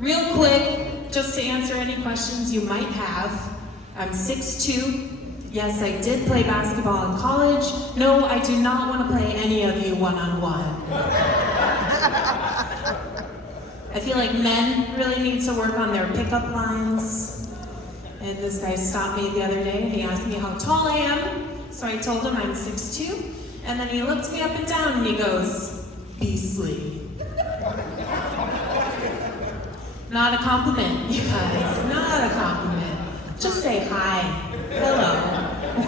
Real quick, just to answer any questions you might have, I'm 6'2". Yes, I did play basketball in college. No, I do not want to play any of you one-on-one. I feel like men really need to work on their pickup lines. And this guy stopped me the other day and he asked me how tall I am. So I told him I'm 6'2". And then he looked me up and down and he goes, beastly. Not a compliment, you guys, not a compliment. Just say hi, hello,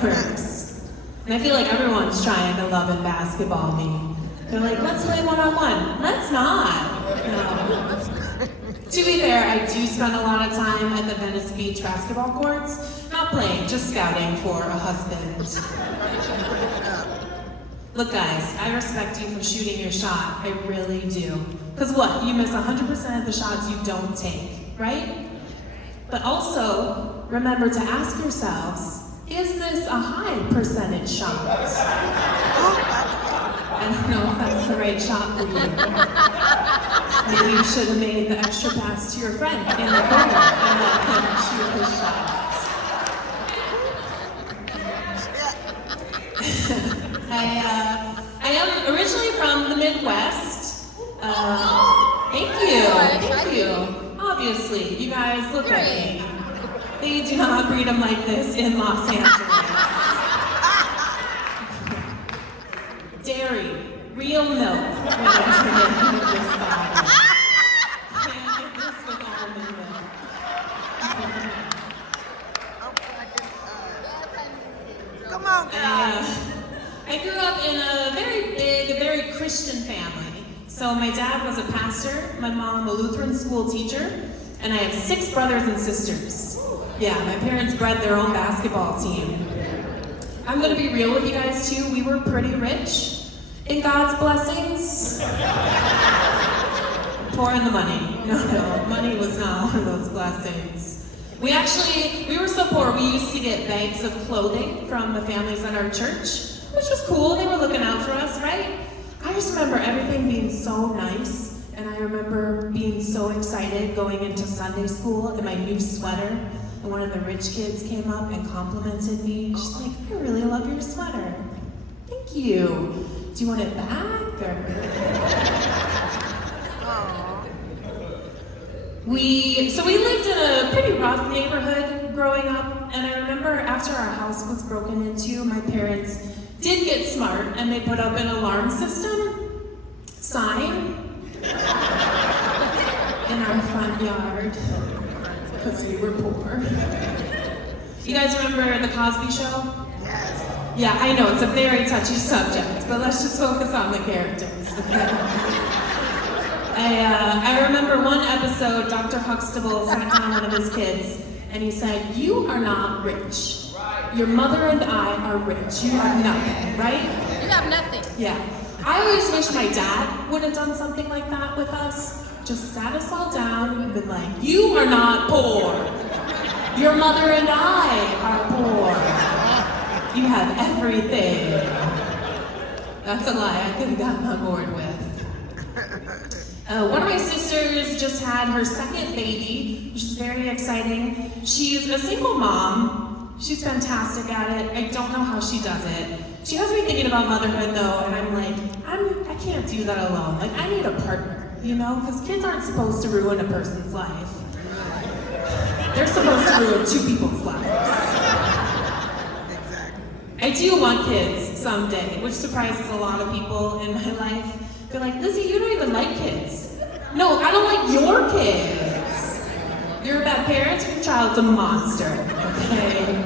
works. And I feel like everyone's trying to love and basketball me. They're like, let's play one-on-one. Let's not. No. To be fair, I do spend a lot of time at the Venice Beach basketball courts, not playing, just scouting for a husband. Look guys, I respect you for shooting your shot, I really do. Because what, you miss 100% of the shots you don't take, right? But also, remember to ask yourselves, is this a high percentage shot? I don't know if that's the right shot for you. Maybe you should have made the extra pass to your friend in the corner and let him shoot his shot. I am originally from the Midwest. Thank you. Obviously, you guys look at me. They do not breed them like this in Los Angeles. Dairy, real milk went into this bottle. Can't get this with almond milk. Come on, guys. I grew up in a very big, very Christian family. So my dad was a pastor, my mom a Lutheran school teacher, and I have 6 brothers and sisters. Yeah, my parents bred their own basketball team. I'm gonna be real with you guys too, we were pretty rich in God's blessings. Poor in the money. No, money was not one of those blessings. We were so poor, we used to get bags of clothing from the families at our church, which was cool, they were looking out for us, right? I just remember everything being so nice, and I remember being so excited going into Sunday school in my new sweater, and one of the rich kids came up and complimented me. She's like, I really love your sweater. Thank you. Do you want it back, or? We lived in a pretty rough neighborhood growing up, and I remember after our house was broken into, my parents did get smart and they put up an alarm system sign in our front yard because we were poor. You guys remember The Cosby Show? Yes. Yeah, I know, it's a very touchy subject, but let's just focus on the characters, okay? I remember one episode, Dr. Huxtable sat down one of his kids and he said, you are not rich. Your mother and I are rich. You have nothing, right? You have nothing. Yeah. I always wish my dad would have done something like that with us. Just sat us all down and been like, you are not poor. Your mother and I are poor. You have everything. That's a lie I could have gotten on board with. One of my sisters just had her second baby, which is very exciting. She's a single mom. She's fantastic at it. I don't know how she does it. She has me thinking about motherhood though, and I'm like, I can't do that alone. Like, I need a partner, you know? Because kids aren't supposed to ruin a person's life. They're supposed to ruin 2 people's lives. Exactly. I do want kids someday, which surprises a lot of people in my life. They're like, Lizzie, you don't even like kids. No, I don't like your kids. You're a bad parent, your child's a monster, okay?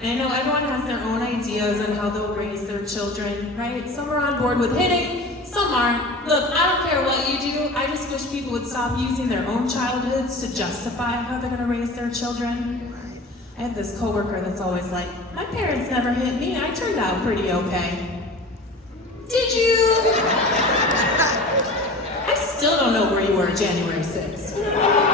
And I know everyone has their own ideas on how they'll raise their children, right? Some are on board with hitting, some aren't. Look, I don't care what you do, I just wish people would stop using their own childhoods to justify how they're gonna raise their children. I have this coworker that's always like, my parents never hit me, I turned out pretty okay. Did you? I still don't know where you were January 6th. You know what I mean?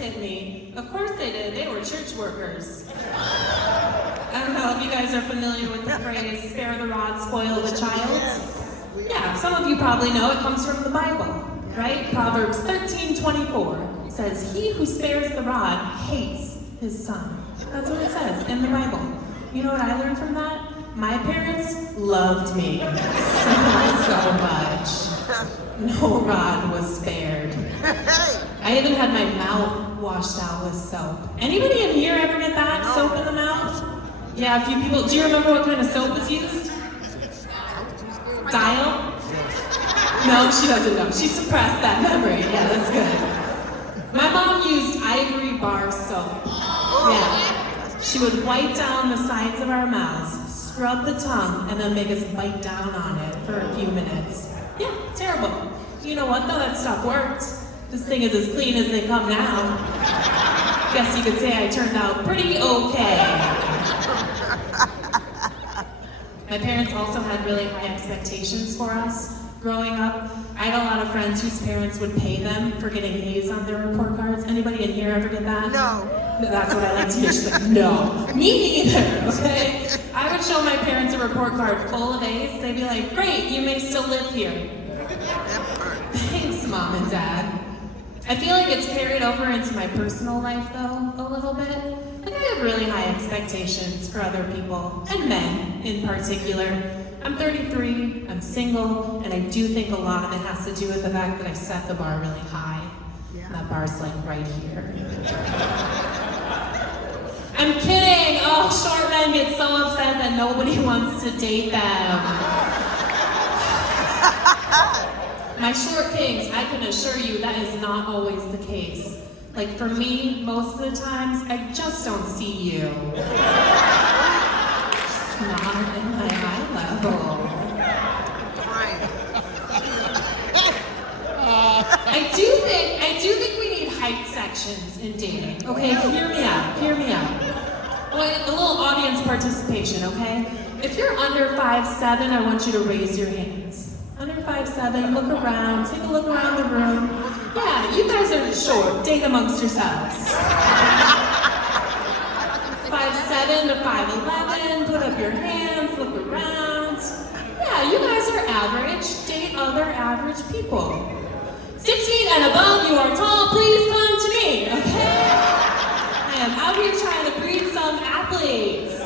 hit me. Of course they did. They were church workers. I don't know if you guys are familiar with the phrase, spare the rod, spoil the child. Yeah, some of you probably know it comes from the Bible, right? Proverbs 13:24 says, he who spares the rod hates his son. That's what it says in the Bible. You know what I learned from that? My parents loved me so much. No rod was spared. I even had my mouth washed out with soap. Anybody in here ever get that? Soap in the mouth? Yeah, a few people. Do you remember what kind of soap was used? Dial? No, she doesn't know. She suppressed that memory. Yeah, that's good. My mom used ivory bar soap. Yeah. She would wipe down the sides of our mouths, scrub the tongue, and then make us bite down on it for a few minutes. Yeah, terrible. You know what though? That stuff worked. This thing is as clean as they come now. Guess you could say I turned out pretty okay. My parents also had really high expectations for us. Growing up, I had a lot of friends whose parents would pay them for getting A's on their report cards. Anybody in here ever get that? No. That's what I like to hear. She's like, no. Me neither, okay? I would show my parents a report card full of A's. They'd be like, great, you may still live here. Thanks, Mom and Dad. I feel like it's carried over into my personal life, though, a little bit. Like, I have really high expectations for other people, and men in particular. I'm 33, I'm single, and I do think a lot of it has to do with the fact that I've set the bar really high. And that bar's like right here. I'm kidding! Oh, short men get so upset that nobody wants to date them. My short kings, I can assure you that is not always the case. Like for me, most of the times, I just don't see you. Just not in my eye level. I do think we need height sections in dating, okay? Hear me out. Well, a little audience participation, okay? If you're under 5'7", I want you to raise your hands. Under 5'7", look around, take a look around the room. Yeah, you guys are short, date amongst yourselves. 5'7" to 5'11", put up your hands, look around. Yeah, you guys are average, date other average people. 6 feet and above, you are tall, please come to me, okay? I am out here trying to breed some athletes.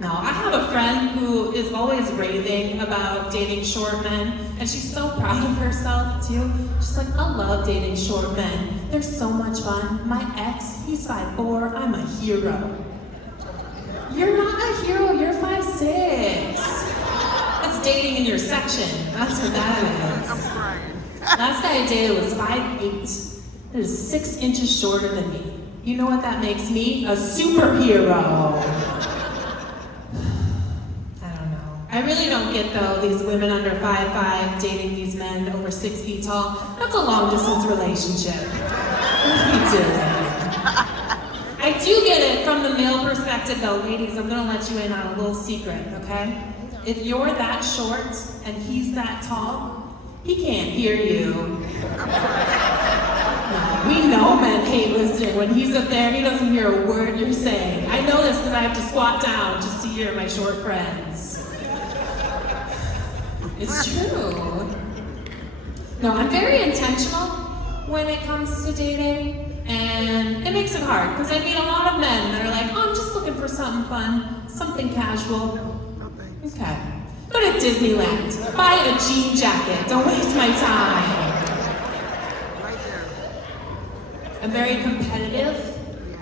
No, I have a friend who is always raving about dating short men, and she's so proud of herself too. She's like, I love dating short men. They're so much fun. My ex, he's 5'4", I'm a hero. You're not a hero, you're 5'6". That's dating in your section. That's what that is. Last guy I dated was 5'8". That is 6 inches shorter than me. You know what that makes me? A superhero. I really don't get though these women under 5'5" dating these men over 6 feet tall. That's a long distance relationship. What are you doing? I do get it from the male perspective though, ladies. I'm gonna let you in on a little secret, okay? If you're that short and he's that tall, he can't hear you. We know men hate listening. When he's up there, he doesn't hear a word you're saying. I know this because I have to squat down just to hear my short friends. It's true. No, I'm very intentional when it comes to dating, and it makes it hard because I meet a lot of men that are like, oh, I'm just looking for something fun, something casual. Okay. Go to Disneyland. Buy a jean jacket. Don't waste my time. I'm very competitive.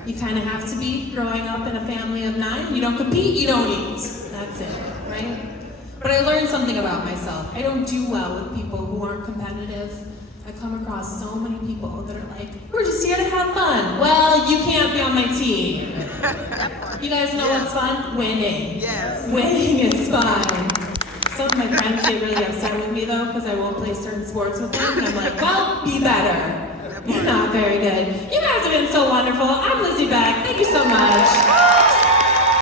You kind of have to be growing up in a family of 9. You don't compete, you don't eat. That's it, right? But I learned something about myself. I don't do well with people who aren't competitive. I come across so many people that are like, we're just here to have fun. Well, you can't be on my team. You guys know what's fun? Winning. Yes. Winning is fun. Some of my friends get really upset with me though, because I won't play certain sports with them. And I'm like, well, be better. You're not very good. You guys have been so wonderful. I'm Lizzie Beck. Thank you so much.